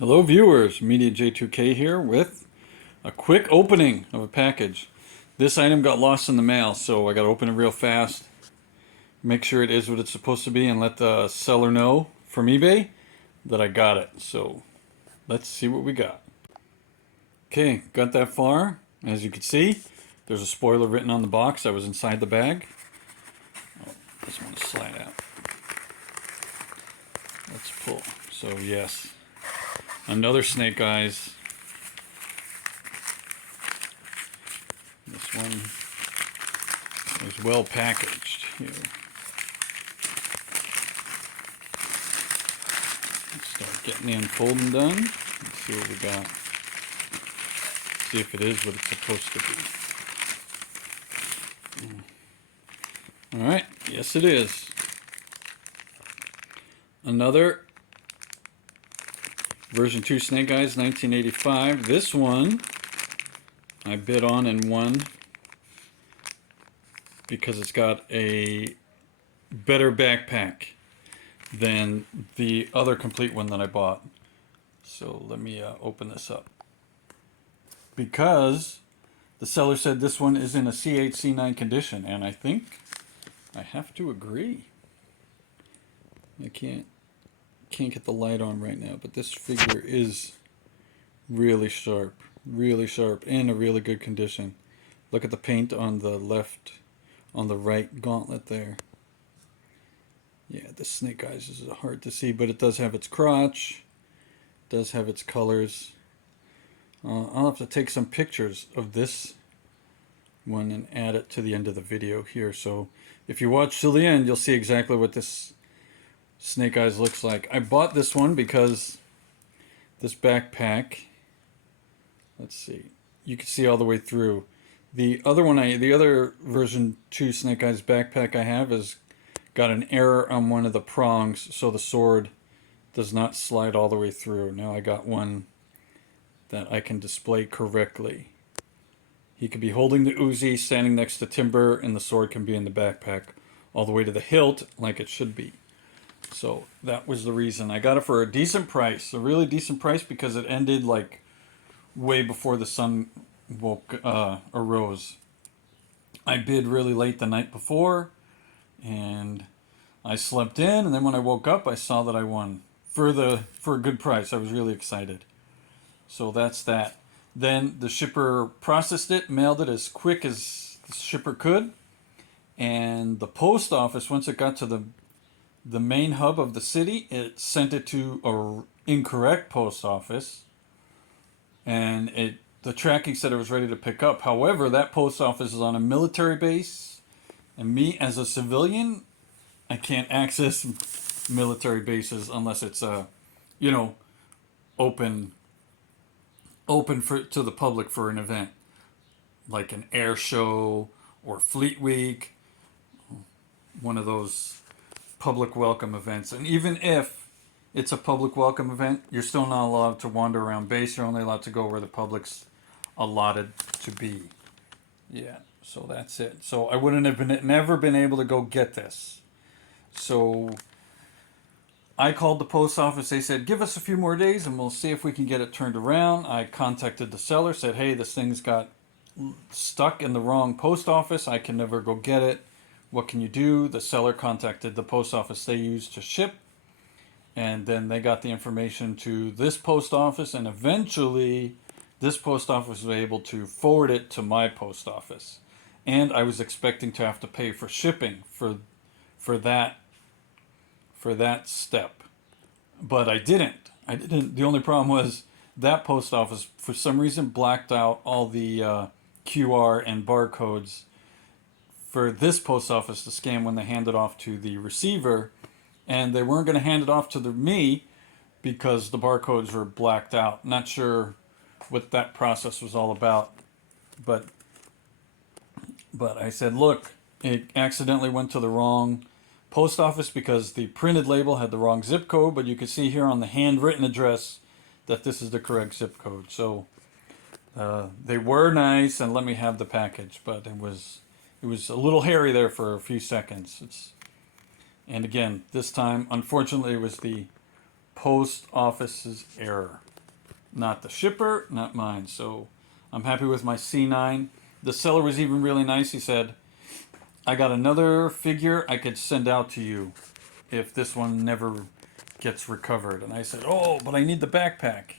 Hello viewers, Media J2K here with a quick opening of a package. This item got lost in the mail, so I got to open it real fast, make sure it is what it's supposed to be, and let the seller know from eBay that I got it. So let's see what we got. Okay, got that far. As you can see, there's a spoiler written on the box that was inside the bag. Oh, this one slide out. Let's pull. So yes, another Snake Eyes. This one is well packaged here. Let's start getting the unfolding done. Let's see what we got. See if it is what it's supposed to be. Alright, yes it is. Another version 2 Snake Eyes 1985. This one I bid on and won because it's got a better backpack than the other complete one that I bought. So let me open this up. Because the seller said this one is in a C8, C9 condition, and I think I have to agree. I can't get the light on right now, but this figure is really sharp, and a really good condition. Look at the paint on the left, on the right gauntlet there. Yeah, the Snake Eyes is hard to see, but it does have its crotch, does have its colors. I'll have to take some pictures of this one and add it to the end of the video here. So if you watch till the end, you'll see exactly what this Snake Eyes looks like. I bought this one because this backpack, let's see, you can see all the way through. The other version 2 Snake Eyes backpack I have has got an error on one of the prongs, so the sword does not slide all the way through. Now I got one that I can display correctly. He could be holding the Uzi, standing next to timber, and the sword can be in the backpack all the way to the hilt like it should be. So that was the reason. I got it for a decent price, a really decent price, because it ended like way before the sun arose. I bid really late the night before, and I slept in, and then when I woke up, I saw that I won for a good price. I was really excited. So that's that. Then the shipper processed it, mailed it as quick as the shipper could, and the post office, once it got to the main hub of the city, it sent it to an incorrect post office, and the tracking said it was ready to pick up. However, that post office is on a military base, and me as a civilian, I can't access military bases unless it's open to the public for an event like an air show or Fleet Week, one of those public welcome events. And even if it's a public welcome event, you're still not allowed to wander around base. You're only allowed to go where the public's allotted to be. Yeah, so that's it. So I wouldn't have never been able to go get this. So I called the post office. They said, give us a few more days and we'll see if we can get it turned around. I contacted the seller, said, hey, this thing's got stuck in the wrong post office. I can never go get it. What can you do? The seller contacted the post office they used to ship, and then they got the information to this post office, and eventually this post office was able to forward it to my post office. And I was expecting to have to pay for shipping for that step, but I didn't. The only problem was that post office for some reason blacked out all the QR and barcodes for this post office to scan when they hand it off to the receiver, and they weren't going to hand it off to me because the barcodes were blacked out. Not sure what that process was all about, but I said, look, it accidentally went to the wrong post office because the printed label had the wrong zip code, but you can see here on the handwritten address that this is the correct zip code. So they were nice and let me have the package, but it was a little hairy there for a few seconds. And again, this time, unfortunately, it was the post office's error. Not the shipper, not mine. So I'm happy with my C9. The seller was even really nice. He said, I got another figure I could send out to you if this one never gets recovered. And I said, oh, but I need the backpack.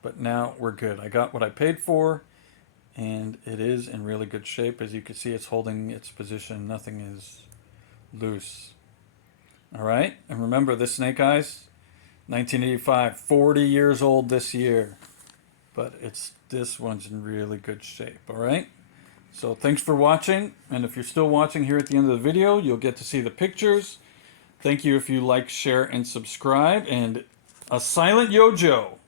But now we're good. I got what I paid for, and it is in really good shape. As you can see, it's holding its position. Nothing is loose. All right, and remember this Snake Eyes, 1985, 40 years old this year. But this one's in really good shape, all right? So thanks for watching, and if you're still watching here at the end of the video, you'll get to see the pictures. Thank you if you like, share, and subscribe, and a silent YOJOE.